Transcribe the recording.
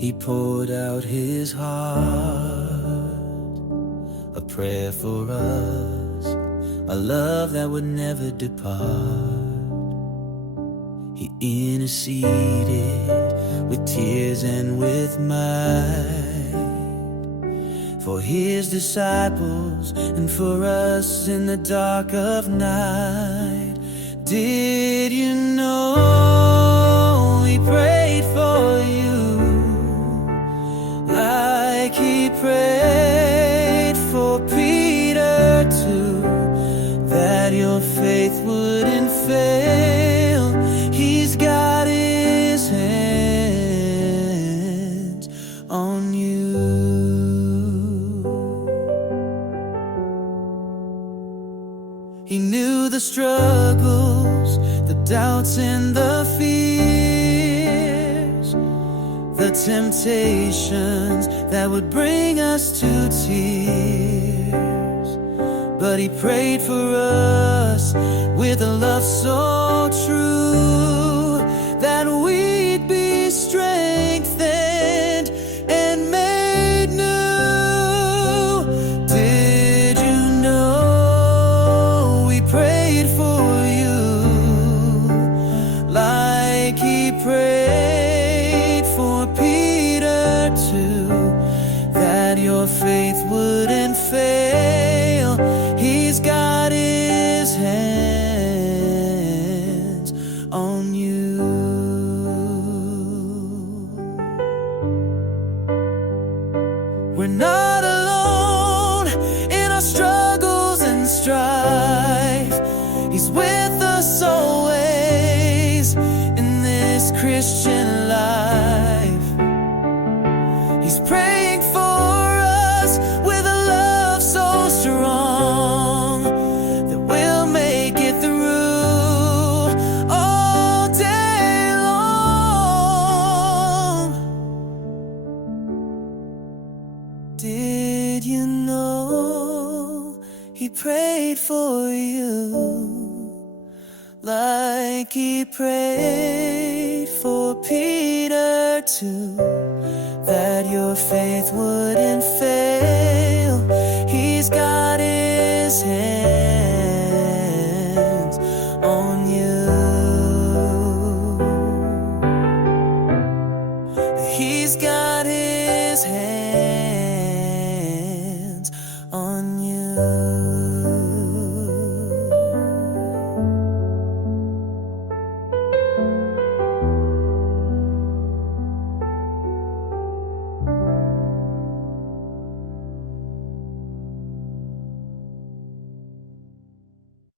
He poured out his heart, a prayer for us, a love that would never depart. He interceded with tears and with might for his disciples and for us in the dark of night. Did you know he prayed for you like he prayed for Peter too, that your faith wouldn't fail? He's got his hands on you. He knew the struggles, the doubts and the fears, the temptations that would bring us to tears. But he prayed for us with a love so true that we'd be strengthened and made new. Did you know he prayed for you like he prayed for Peter too, that your faith wouldn't fail? He's got his hands on you. We're not alone in our struggles and strife. He's with us always in this Christian life. He's praying for us with a love so strong that we'll make it through all day long. Did you know he prayed for you like he prayed for Peter too, that your faith wouldn't fail? He's got his hands on you. He's got his hands